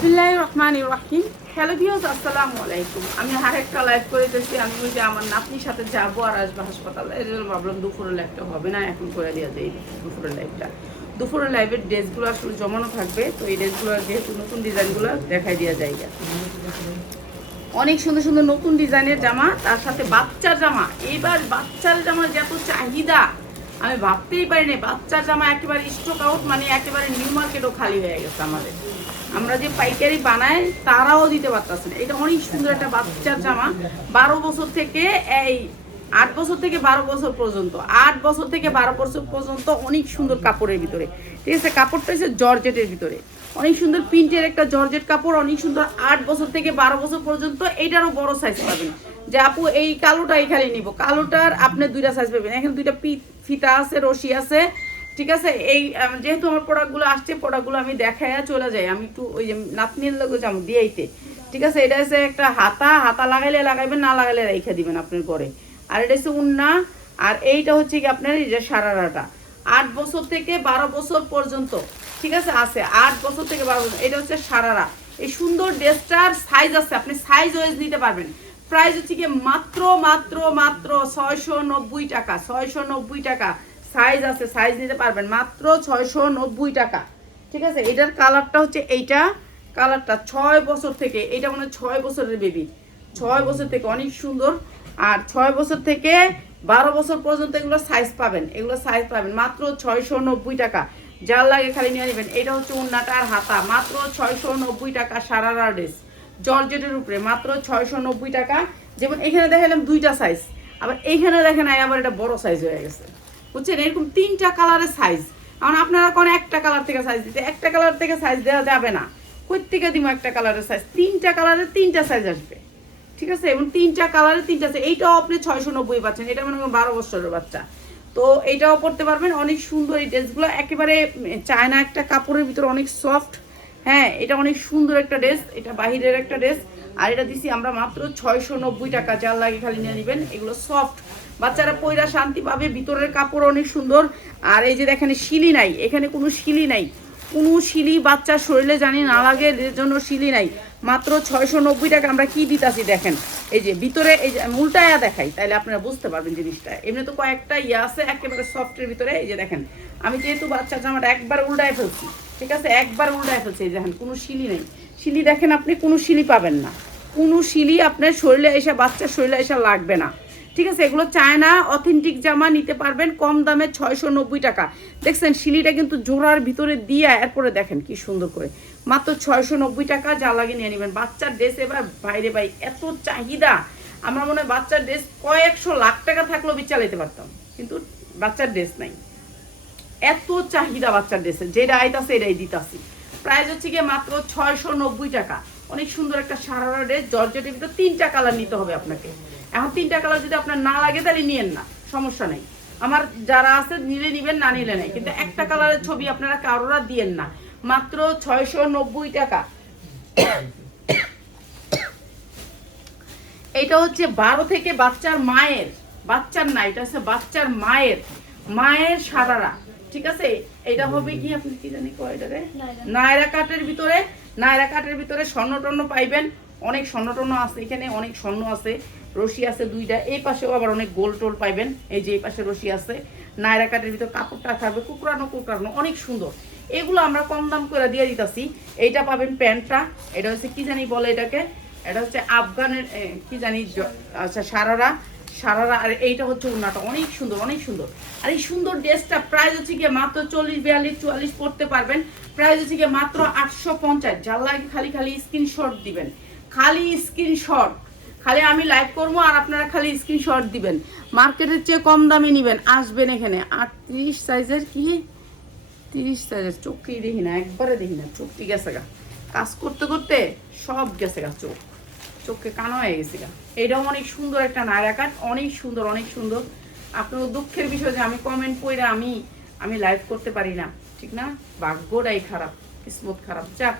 বিসমিল্লাহির রহমানির রহিম। Hello viewers, আসসালামু আলাইকুম। আমি আরেকটা লাইভ করেছি। আমি ওই যে আমার নাতনির সাথে যাবো আর আসবো হাসপাতালে, এর জন্য ভাবলাম দুপুরের লাইভটা হবে না, এখন করে দেওয়া যায় দুপুরের লাইভটা। দুপুরের লাইভের ড্রেসগুলো আসলে জমানো থাকবে, তো এই ড্রেসগুলো যেহেতু নতুন ডিজাইনগুলো দেখাই দেওয়া যায়। অনেক সুন্দর সুন্দর নতুন ডিজাইনের জামা, তার সাথে বাচ্চার জামা। এইবার বাচ্চার জামা যত চাহিদা আমি ভাবতেই পারিনি। বাচ্চার জামা একেবারে স্টক আউট, মানে একেবারে নিউ মার্কেটও খালি হয়ে গেছে আমাদের। আমরা যে পাইকারি বানাই তারাও দিতে পারতেছে না। এটা অনেক সুন্দর একটা বাচ্চার জামা, 12 বছর থেকে এই 8 বছর থেকে 12 বছর পর্যন্ত, 8 বছর থেকে 12 বছর পর্যন্ত অনেক সুন্দর কাপড়ের ভিতরে। ঠিক আছে, কাপড়টা হচ্ছে জর্জেটের ভিতরে, অনেক সুন্দর প্রিন্টের একটা জর্জেট কাপড়, অনেক সুন্দর। 8 বছর থেকে 12 বছর পর্যন্ত এইটারও বড় সাইজ পাবেন। যে আপু এই কালোটাই খালি নিব, কালোটার আপনি দুইটা সাইজ পাবেন। এখানে দুইটা ফিতা আছে, রশি আছে। ঠিক আছে, এই যেহেতু আমার প্রোডাক্টগুলো আসছে, প্রোডাক্টগুলো আমি দেখাইয়া চলে যাই। আমি একটু ওই যে নাতনির লোক যাবো দিয়েইতে। ঠিক আছে, এটা হচ্ছে একটা হাতা লাগাইলে লাগাইবেন, না লাগাইলে রেখে দিবেন আপনার ঘরে। আর এটা হচ্ছে উন্না। আর এইটা হচ্ছে কি আপনার এই যে সারারাটা 8 বছর থেকে 12 বছর পর্যন্ত। ঠিক আছে, 8 বছর থেকে 12 বছর। এটা হচ্ছে সারারা। এই সুন্দর ড্রেসটার সাইজ আছে, আপনি সাইজ ওয়াইজ নিতে পারবেন। প্রাইস হচ্ছে কি মাত্র মাত্র মাত্র 690 টাকা। 690 টাকা সাইজ আছে, সাইজ নিতে পারবেন মাত্র 690 টাকা। ঠিক আছে, এটার কালারটা হচ্ছে এইটা, কালারটা 6 বছর থেকে, এটা মানে 6 বছরের বেবি, 6 বছর থেকে অনেক সুন্দর। আর 6 বছর থেকে 12 বছর পর্যন্ত এগুলো সাইজ পাবেন, এগুলো সাইজ পাবেন মাত্র 690 টাকা। যার লাগে খালি নিয়ে নেবেন। এটা হচ্ছে উন্নাটা আর হাতা, মাত্র 690 টাকা। সারারা ড্রেস জর্জেটের উপরে মাত্র 690 টাকা। যেমন এখানে দেখালাম দুইটা সাইজ, আবার এইখানে দেখেন আবার এটা বড় সাইজ হয়ে গেছে, বুঝছেন? এরকম 3টা কালারের সাইজ। কারণ আপনারা কোন একটা কালার থেকে সাইজ দিতে, একটা কালার থেকে সাইজ দেওয়া যাবে না। কই থেকে দিব একটা কালারের সাইজ? 3টা কালারের 3টা সাইজ আসবে। ঠিক আছে, এবং 3টা কালারের 3টা সাইজ। এইটাও আপনি 690 পাচ্ছেন, এটা মনে করেন 12 বছরের বাচ্চা, তো এইটাও পড়তে পারবেন। অনেক সুন্দর এই ড্রেসগুলো, একেবারে চায়না একটা কাপড়ের ভিতরে, অনেক সফট। হ্যাঁ, এটা অনেক সুন্দর একটা ড্রেস, এটা বাহিরের একটা ড্রেস। আর এটা দিছি আমরা মাত্র 690 টাকা। যার লাগে খালি নিয়ে নেবেন। এগুলো সফট, বাচ্চারা পয়রা শান্তি পাবে। ভিতরের কাপড় অনেক সুন্দর। আর এই যে দেখেন শিলি নাই, এখানে কোনো শিলি নাই, কোনো শিলি বাচ্চার শরীরে জানি না লাগে, এর জন্য শিলি নাই। মাত্র 690 টাকা আমরা কি দিতাছি দেখেন। এই যে ভিতরে, এই যে উল্টায়া দেখাই তাহলে আপনারা বুঝতে পারবেন জিনিসটা। এমনি তো কয়েকটা আছে একেবারে সফটের ভিতরে। এই যে দেখেন, আমি যেহেতু বাচ্চার জামাটা একবার উল্টায় ফেলছি, ঠিক আছে, একবার উল্টায় ফেলছি। এই দেখেন কোনো শিলি নেই, শিলি দেখেন আপনি, কোনো শিলি পাবেন না, কোনো শিলি আপনার শরীরে এসে, বাচ্চার শরীরে এসে লাগবে না। ঠিক আছে, এগুলো চায়না অথেন্টিক জামা, নিতে পারবেন কম দামে 690 টাকা। দেখছেন শিলিটা কিন্তু জোড়ার ভিতরে দিয়ে, এরপরে দেখেন কি সুন্দর করে, মাত্র 690 টাকা। যা লাগে নিয়ে নেবেন। বাচ্চার ড্রেস এবার বাইরে ভাই এত চাহিদা, আমরা মনে হয় বাচ্চার ড্রেস কয়েকশো লাখ টাকা থাকলেও চালাইতে পারতাম, কিন্তু বাচ্চার ড্রেস নাই। এত চাহিদা বাচ্চার ড্রেসের, যেটা আইতাছে এটাই দিতাছি। প্রাইস হচ্ছে গিয়ে মাত্র 690 টাকা। অনেক সুন্দর একটা সারারা ড্রেস, জর্জেটের ভিতর। 3টা কালার নিতে হবে আপনাকে। এখন 3টা কালার যদি আপনার না লাগে তাহলে নিয়েন না, সমস্যা নেই। আমার যারা আছে নিলে নিবেন, না নিলে নেই, কিন্তু একটা কালারের ছবি আপনারা কারোরা দিয়েন না। মাত্র 690 টাকা। এটা হচ্ছে 12 থেকে বাচ্চার মায়ের, বাচ্চার না, এটা হচ্ছে বাচ্চার মায়ের, মায়ের সারারা। ঠিক আছে, এটা হবে কি আপনি কি জানি কয় এটারে, নায়রা কাটের ভিতরে। নায়রা কাটের ভিতরে স্বর্ণ টর্ণ পাইবেন, অনেক স্বর্ণ টর্ণ আছে এখানে, অনেক স্বর্ণ আছে, রশি আছে দুইটা। এই পাশেও আবার অনেক গোল টোল পাইবেন। এই যে এই পাশে রশি আছে। নায়রা কাটের ভিতরে কাপড়টা থাকবে কুকরানো কুকরানো, অনেক সুন্দর। এগুলো আমরা কম দাম করে দিয়ে দিতেছি। এইটা পাবেন প্যান্টটা, এটা হচ্ছে কি জানি বলে এটাকে, এটা হচ্ছে আফগানের কি জানি, আচ্ছা সারারা, সারারা। আর এইটা হচ্ছে উন্নাটা, অনেক সুন্দর, অনেক সুন্দর। আর এই সুন্দর ড্রেসটা প্রাইস হচ্ছে গিয়ে মাত্র 40, 42, 44 পড়তে পারবেন। প্রাইস হচ্ছে গিয়ে মাত্র 850। যার লাগে খালি খালি স্ক্রিনশট দিবেন, খালি স্ক্রিনশট। খালি আমি লাইভ করবো আর আপনারা খালি স্ক্রিনশট দিবেন। মার্কেটের চেয়ে কম দামে নেবেন, আসবেন এখানে। 38 সাইজের কি 30 সাইজের, চোখকেই দেখি না, একবারে দেখি না, চোখটি গেছে গা, কাজ করতে করতে সব গেছে গা, চোখকে কানো হয়ে গেছে গা। এইটাও অনেক সুন্দর একটা নায়রা কাট, অনেক সুন্দর, অনেক সুন্দর। আপনার দুঃখের বিষয় যে আমি কমেন্ট পড়ে আমি লাইভ করতে পারি না, ঠিক না? ভাগ্যটাই খারাপ, কিসমত খারাপ। যাক,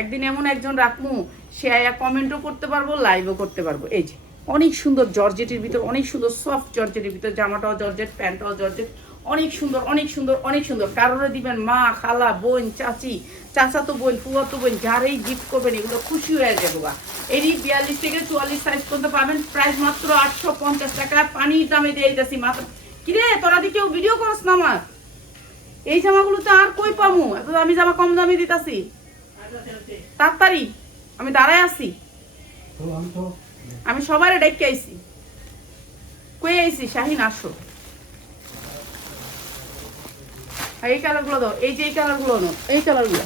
একদিন এমন একজন রাখমু, সে আয়া কমেন্টও করতে পারবো, লাইভও করতে পারবো। এই যে অনেক সুন্দর জর্জেটের ভিতর, অনেক সুন্দর সফট জর্জেটের ভিতর, জামাটাও জর্জেট, প্যান্টটাও জর্জেট, অনেক সুন্দর অনেক সুন্দর অনেক সুন্দর। কারোরে দিবেন মা, খালা, বোন, চাচি, চাচাতো বোন, ফুয়াতো বোন, যারাই গিফট করবেন এগুলো খুশি হয়ে যাবে গা। এরই 42 থেকে 44 সাইজ পর্যন্ত পাবেন। প্রাইস মাত্র 850 টাকা, পানির দামে দিয়ে দিতেছি মাত্র। কিরে তোরা দি কেউ ভিডিও করস না আমার? এই জামাগুলো তো আর কই পামু? এত আমি জামা কম দামে দিতাছি। তাড়াতাড়ি আমি দাঁড়ায় আছি, আমি সবারে ডেকে আইছি। কই আইছি? শাহিন আসো। এই কালারগুলো দাও, এই যে এই কালারগুলো নাও, এই কালারগুলো।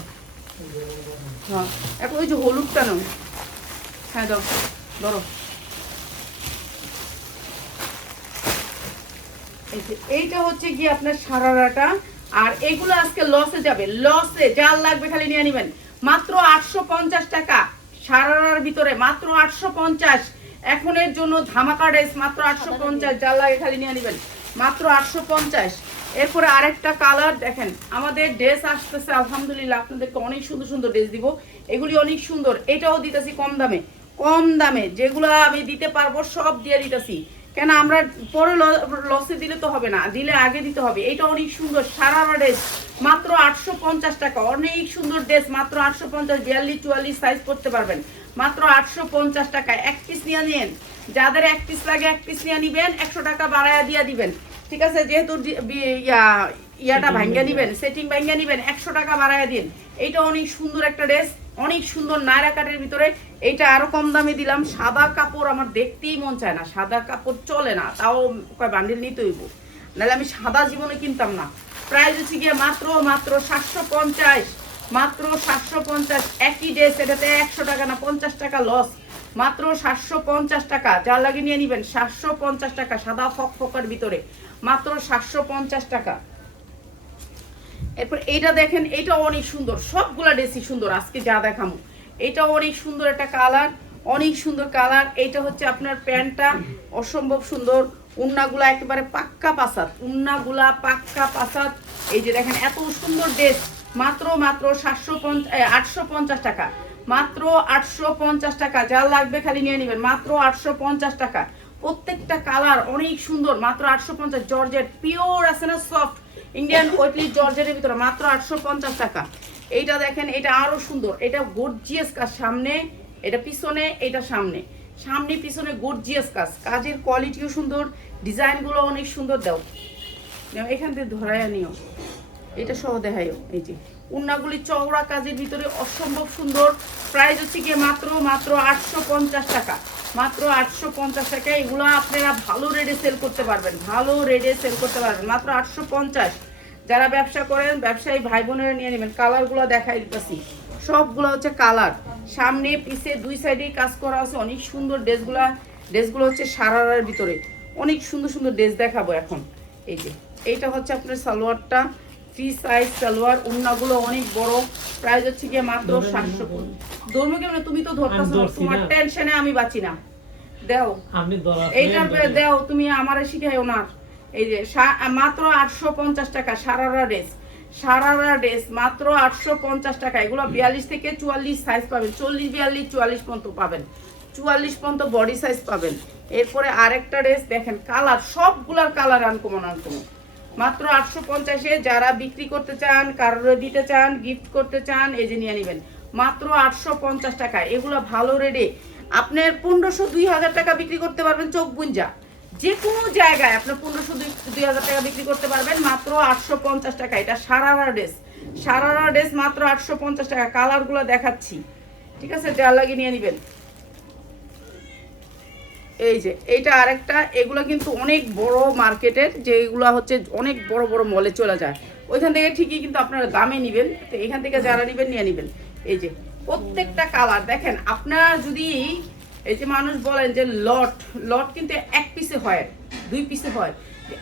হ্যাঁ এখন ওই যে হলুদটা নাও। হ্যাঁ দাও, ধরো। এইটা হচ্ছে কি আপনার সারারাটা। আর এগুলো আজকে লসে যাবে, লসে যার লাগবে খালি নিয়ে নেবেন। মাত্র 850 টাকা সারারার ভিতরে, মাত্র 850। এখনের জন্য ধামাকা ড্রেস, মাত্র 850, যার লাগে খালি নিয়ে নেবেন, মাত্র 850। এরপরে আরেকটা কালার দেখেন, আমাদের ড্রেস আসতেছে আলহামদুলিল্লাহ, আপনাদেরকে অনেক সুন্দর সুন্দর ড্রেস দিব। এগুলি অনেক সুন্দর, এটাও দিতেছি কম দামে। কম দামে যেগুলো আমি দিতে পারবো সব দিয়ে দিতেছি, কেন আমরা পরে লসে দিলে তো হবে না, দিলে আগে দিতে হবে। এটা অনেক সুন্দর সারারা ড্রেস, মাত্র 850 টাকা। অনেক সুন্দর ড্রেস, মাত্র 850। 42 44 সাইজ করতে পারবেন, মাত্র 850 টাকা। এক পিস নিয়ে নিন, যাদের এক পিস লাগে এক পিস নিয়ে নিবেন, 100 টাকা বাড়ায়া দিয়ে দিবেন। ঠিক আছে, যেহেতু ইয়াটা ভাঙ্গা নিবেন, সেটিং ভাঙ্গা নিবেন, 100 টাকা বাড়ায়া দিন। এইটা অনেক সুন্দর একটা ড্রেস, অনেক সুন্দর নায়রা কাটের ভিতরে। এইটা আরো কম দামে দিলাম। সাদা কাপড় আমার দেখতেই মন চায় না, সাদা কাপড় চলে না, তাও কয় বান্ডিল নিতে হইব, নাহলে আমি সাদা জীবনে কিনতাম না। প্রাইস হচ্ছে গিয়ে মাত্র মাত্র 750, মাত্র 750। একই ড্রেস, এটাতে 100 টাকা না 50 টাকা লস, মাত্র 750 টাকা। যা লাগে নিয়ে নিবেন, 750 টাকা। সাদা ফকফকার ভিতরে মাত্র 750 টাকা। এরপর এইটা দেখেন, এইটা অনেক সুন্দর, সবগুলা ড্রেসই সুন্দর আজকে যা দেখামো। এটা অনেক সুন্দর একটা কালার, অনেক সুন্দর কালার। এইটা হচ্ছে আপনার প্যান্টটা অসম্ভব সুন্দর, উন্নাগুলা একেবারে পাক্কা পাসাত, উন্নাগুলা পাক্কা পাসাত। এই যে দেখেন এত সুন্দর ড্রেস, মাত্র মাত্র 850 টাকা, মাত্র 850 টাকা। যা লাগবে খালি নিয়ে নেবেন, মাত্র 850 টাকা। প্রত্যেকটা কালার অনেক সুন্দর, মাত্র 850। জর্জেট পিওর আছে না, সফট ইন্ডিয়ান ওয়েটলি জর্জেটের ভিতরে, মাত্র 850 টাকা। এইটা দেখেন, এটা আরো সুন্দর, এটা গর্জিয়াস কাজ, সামনে এটা পিছনে, এটা সামনে, সামনে পিছনে গর্জিয়াস কাজ, কাজের কোয়ালিটিও সুন্দর, ডিজাইনগুলো অনেক সুন্দর। দাও এখান থেকে ধরাইয়া নিও, এটা সহ দেখাইও। এই যে উন্নাগুলি চওড়া কাজের ভিতরে অসম্ভব সুন্দর। প্রাইস হচ্ছে গিয়ে মাত্র মাত্র 850 টাকা, মাত্র 850 টাকা। এগুলো আপনারা ভালো রেটে সেল করতে পারবেন, ভালো রেটে সেল করতে পারবেন, মাত্র 850। যারা ব্যবসা করেন, ব্যবসায়ী ভাই বোনেরা নিয়ে নেবেন। কালারগুলো দেখাই দিতেছি, সবগুলো হচ্ছে কালার, সামনে পিছে দুই সাইডেই কাজ করা আছে, অনেক সুন্দর ড্রেসগুলা। ড্রেসগুলো হচ্ছে সারারার ভিতরে, অনেক সুন্দর সুন্দর ড্রেস দেখাবো এখন। এই যে এইটা হচ্ছে আপনার সালোয়ারটা, ফ্রি সাইজ সালোয়ার, উন্নাগুলো অনেক বড়। প্রাইস হচ্ছে গিয়ে মাত্র 750। ধর্ম কেমন, তুমি তো ধরতেছো, তোমার টেনশনে আমি বাঁচি না। দেও এইটা দেও, তুমি আমারে শিখাইও না। এই যে মাত্র 850 টাকা সারারা ড্রেস, সারারা ড্রেস মাত্র 850 টাকা। এগুলো 42 থেকে 44 সাইজ পাবেন, 40 42 44 পর্যন্ত পাবেন, 44 পর্যন্ত বডি সাইজ পাবেন। এরপরে আরেকটা ড্রেস দেখেন, কালার সবগুলার কালার আনকমন আনকমন, মাত্র 850-এ। যারা বিক্রি করতে চান, কারোর দিতে চান, গিফট করতে চান, এই যে নিয়ে নেবেন, মাত্র 850 টাকা। এগুলো ভালো রেটে আপনার 1500 2000 টাকা বিক্রি করতে পারবেন, চোখ বুঞ্জা যে কোনো জায়গায় আপনার 1500 2000 টাকা বিক্রি করতে পারবেন, মাত্র 850 টাকা। এটা সারারা ড্রেস, সারারা ড্রেস মাত্র 850 টাকা। কালারগুলো দেখাচ্ছি, ঠিক আছে, যা লাগে নিয়ে নেবেন। এই যে এইটা আরেকটা, এগুলো কিন্তু অনেক বড় মার্কেটের, যেগুলো হচ্ছে অনেক বড় বড় মলে চলে যায়, ওইখান থেকে ঠিকই কিন্তু আপনারা দামে নেবেন, তো এখান থেকে যারা নেবেন নিয়ে নেবেন। এই যে প্রত্যেকটা কালার দেখেন, আপনার যদি এই যে মানুষ বলেন যে লট লট কিন্তু এক পিসে হয়, দুই পিসে হয়,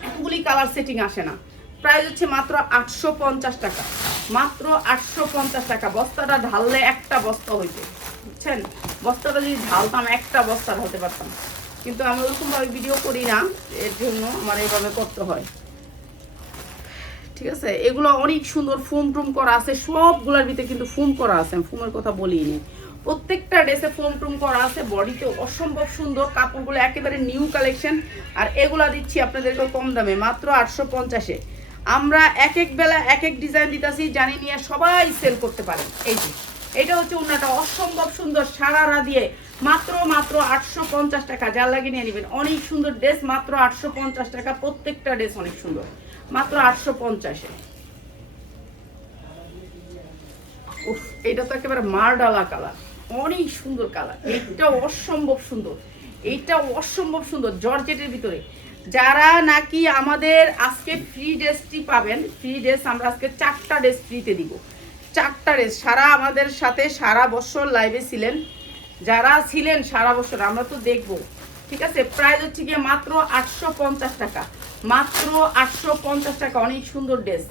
এতগুলি কালার সেটিং আসে না। প্রাইস হচ্ছে মাত্র 850 টাকা, মাত্র 850 টাকা। বস্তাটা ঢাললে একটা বস্তা হইতে, বুঝছেন, বস্তাটা যদি ঢালতাম একটা বস্তা ঢালতে পারতাম, কিন্তু আমি ওরকমভাবে ভিডিও করি না, এর জন্য আমার এইভাবে করতে হয়। ঠিক আছে, এগুলো অনেক সুন্দর ফুম টুম করা আছে, সবগুলোর ভিতরে কিন্তু ফুম করা আছে, আমি ফুমের কথা বলিনি। প্রত্যেকটা ড্রেসে ফুম টুম করা আছে, বডিতে অসম্ভব সুন্দর, কাপড়গুলো একেবারে নিউ কালেকশন। আর এগুলা দিচ্ছি আপনাদেরকে কম দামে, মাত্র 850-এ, আমরা এক এক বেলা এক এক ডিজাইন দিতেছি, জানি নিয়ে সবাই সেল করতে পারেন। এই যে এটা হচ্ছে ওনাটা অসম্ভব সুন্দর সারারা দিয়ে মাত্র 850 টাকা, যার লাগে নিয়ে নেবেন। অনেক সুন্দর ড্রেস, মাত্র 850 টাকা, প্রত্যেকটা ড্রেস অনেক সুন্দর, মাত্র 850-এ। উফ, এটা তো একেবারে মারডালা কালার, অনেক সুন্দর কালার, এটা অসম্ভব সুন্দর, এইটা অসম্ভব সুন্দর জর্জেটের ভিতরে। যারা নাকি আমাদের আজকে ফ্রি ড্রেসটি পাবেন, ফ্রি ড্রেস আমরা আজকে 4টা ড্রেস ফ্রিতে দিব, 4টা ড্রেস। সারা আমাদের সাথে সারা বছর লাইভে ছিলেন, যারা ছিলেন সারা বছর, আমরা তো দেখবো, ঠিক আছে। প্রাইস হচ্ছে গিয়ে মাত্র 850 টাকা, মাত্র 850 টাকা। অনেক সুন্দর ড্রেস,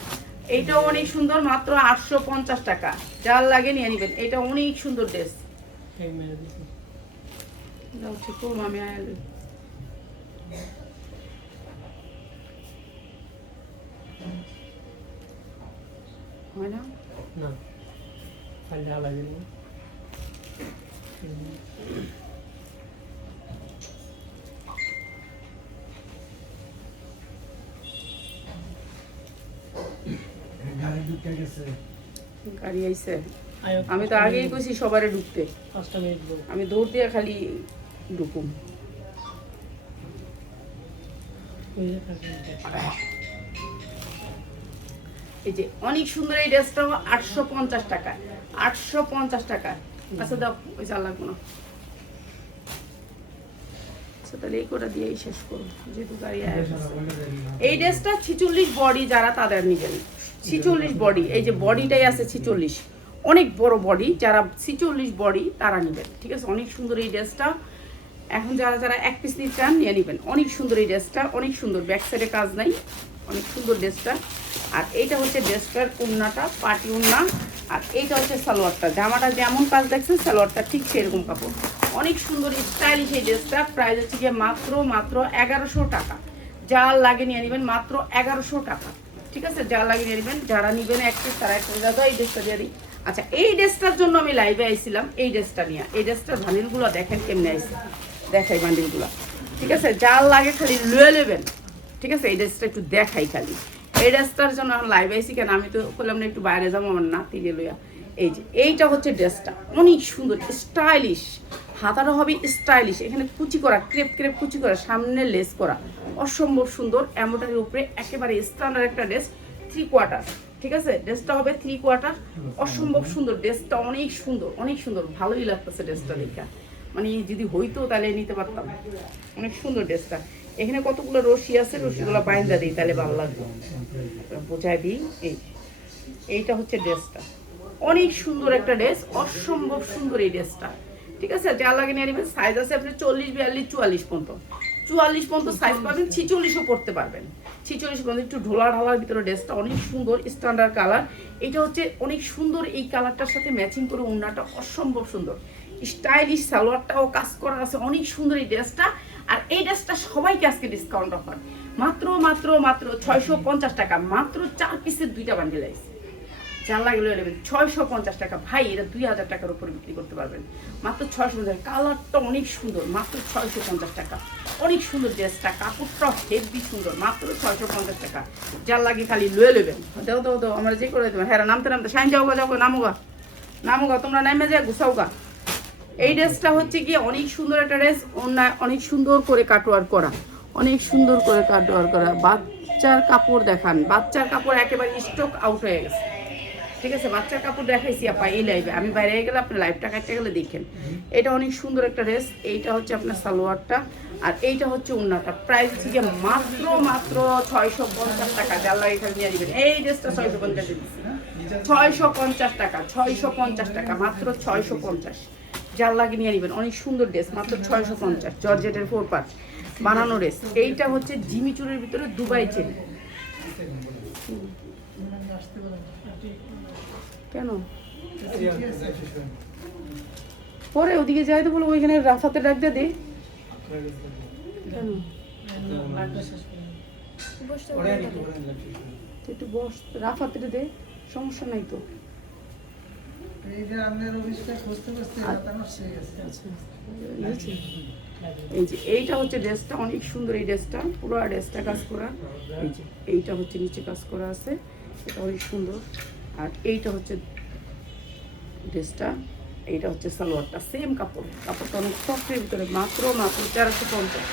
এইটাও অনেক সুন্দর, মাত্র 850 টাকা, যার লাগে নিয়ে নেবেন। এটা অনেক সুন্দর ড্রেস। আমি হয় না না খালি ঢালা দিন গাড়ি আইছে। আমি তো আগেই কইছি সবারে ঢুকতে, আমি দৌড় দিয়ে খালি ঢুকুম। এই যে অনেক সুন্দর এই ড্রেসটাও 850 টাকা, 850 টাকা। আচ্ছা দাও, ওই চাল লাগবো না। আচ্ছা তাহলে এই কোটা দিয়েই শেষ করো, যেহেতু গাড়ি এই ড্রেসটা 46 বডি, যারা তাদের নিবেন 46 বডি। এই যে বডিটাই আছে 46, অনেক বড় বডি, যারা 46 বডি তারা নেবেন, ঠিক আছে। অনেক সুন্দর এই ড্রেসটা। এখন যারা যারা এক পিস নিতে চান নিয়ে নেবেন। অনেক সুন্দর এই ড্রেসটা, অনেক সুন্দর, ব্যাক সাইডে কাজ নাই, অনেক সুন্দর ড্রেসটা। আর এইটা হচ্ছে ড্রেসটার ওড়নাটা, পার্টি ওড়না। আর এইটা হচ্ছে সালোয়ারটা, জামাটা যেমন কাজ দেখছেন সালোয়ারটা ঠিক সেরকম কাপড়, অনেক সুন্দর স্টাইলিশ এই ড্রেসটা। প্রাইস হচ্ছে গিয়ে মাত্র 1100 টাকা, যার লাগে নিয়ে নেবেন মাত্র 1100 টাকা, ঠিক আছে। যার লাগে নিয়ে নেবেন, যারা নেবেন এক পিস তারা একটা দাদা এই ড্রেসটা দিয়ে দিই। আচ্ছা এই ড্রেসটার জন্য আমি লাইভে আইছিলাম, এই ড্রেসটা নিয়ে। এই ড্রেসটার বান্ডিলগুলো দেখেন কেমনে আইছে, দেখাই বান্ডিলগুলো, ঠিক আছে। যার লাগে খালি লুয়ে নেবেন, ঠিক আছে। এই ড্রেসটা একটু দেখাই খালি, এই ড্রেসটার জন্য লাইভ আইসি কেন, আমি তো বললাম না একটু বাইরে যাবো আমার নাতিকে লইয়া। এই যে এইটা হচ্ছে ড্রেসটা, অনেক সুন্দর স্টাইলিশ, হাতাটা হবে স্টাইলিশ, এখানে কুচি করা, ক্রেপ ক্রেপ কুচি করা, সামনে লেস করা, অসম্ভব সুন্দর। এমব্রয়ডারির উপরে একেবারে স্ট্যান্ডার্ড একটা ড্রেস, 3 কোয়ার্টার, ঠিক আছে। ড্রেসটা হবে 3 কোয়ার্টার, অসম্ভব সুন্দর ড্রেসটা, অনেক সুন্দর, অনেক সুন্দর, ভালোই লাগতেছে ড্রেসটা দেখা। মানে যদি হইতো তাহলে নিতে পারতাম, অনেক সুন্দর ড্রেসটা। এখানে কতগুলো রশি আছে, রশিগুলো বাইন্দা দিই তাহলে ভালো লাগবে, বোঝাই দিই। এইটা হচ্ছে ড্রেসটা, অনেক সুন্দর একটা ড্রেস, অসম্ভব সুন্দর এই ড্রেসটা, ঠিক আছে। যা লাগে নিয়ে নেবেন। সাইজ আছে আপনি 40, 42, 44 পর্যন্ত, 44 পর্যন্ত সাইজ পাবেন, 46ও পড়তে পারবেন, 46 পর্যন্ত। একটু ঢোলা ঢালার ভিতরে ড্রেসটা অনেক সুন্দর, স্ট্যান্ডার্ড কালার। এটা হচ্ছে অনেক সুন্দর, এই কালারটার সাথে ম্যাচিং করে ওড়নাটা অসম্ভব সুন্দর, স্টাইলিশ, সালোয়ারটাও কাজ করা আছে, অনেক সুন্দর এই ড্রেসটা। আর এই ড্রেসটা সবাইকে আজকে ডিসকাউন্ট অফার, মাত্র 650 টাকা, মাত্র 4 পিসের 2টা বান্ডিল আছে, যার লাগলে নেবেন 650 টাকা। ভাই এটা 2000 টাকার উপরে বিক্রি করতে পারবেন, মাত্র 650। কালারটা অনেক সুন্দর, মাত্র 650 টাকা, অনেক সুন্দর ড্রেসটা, কাপড়টা হেভি সুন্দর, মাত্র 650 টাকা। যার লাগে খালি লয়ে নেবেন। দাও দাও দাও, আমরা যে করে দেবো। হ্যাঁ নামতে নামতে সাইন যাওগা, যাও নামোগা, নামোগা, তোমরা নামে যা গুছাওগা। এই ড্রেসটা হচ্ছে গিয়ে অনেক সুন্দর একটা ড্রেস, অনেক সুন্দর করে কাটওয়ার করা, অনেক সুন্দর করে কাটওয়ার করা। বাচ্চার কাপড় দেখান, বাচ্চার কাপড় একেবারে স্টক আউট হয়ে গেছে, ঠিক আছে। বাচ্চার কাপড় দেখাইছি আপা এই লাইভে, আমি বাইরে গেলে আপনি লাইভটা কাটতে গেলে দেখেন। এটা অনেক সুন্দর একটা ড্রেস, এইটা হচ্ছে আপনার সালোয়ারটা, আর এইটা হচ্ছে ওড়নাটা। প্রাইস হচ্ছে গিয়ে মাত্র 650 টাকা, যার লাগে এখানে নিয়ে নেবেন। এই ড্রেসটা 650 দিচ্ছি, 650 টাকা, 650 টাকা, মাত্র 650, যার লাগে নিয়ে নেবেন। অনেক সুন্দর ড্রেস, মাত্র 650, জর্জেটের 4 পার্ট বানানো ড্রেস। এইটা হচ্ছে জিমিচুরের ভিতরে দুবাই চেন। কেন পরে ওদিকে যাই তো বলো, ওইখানে রাফাতে ডাক দিয়ে দে, কেন একটু বস, রাফাতে দে, সমস্যা নাই তো। এই যে এইটা হচ্ছে ড্রেসটা, অনেক সুন্দর এই ড্রেসটা, পুরো ড্রেসটা কাজ করা। এই যে এইটা হচ্ছে নিচে কাজ করা আছে, এটা অনেক সুন্দর। আর এইটা হচ্ছে ড্রেসটা, এইটা হচ্ছে সালোয়ারটা, সেম কাপড়, কাপড়টা অনেক সফটের ভিতরে, মাত্র 1350।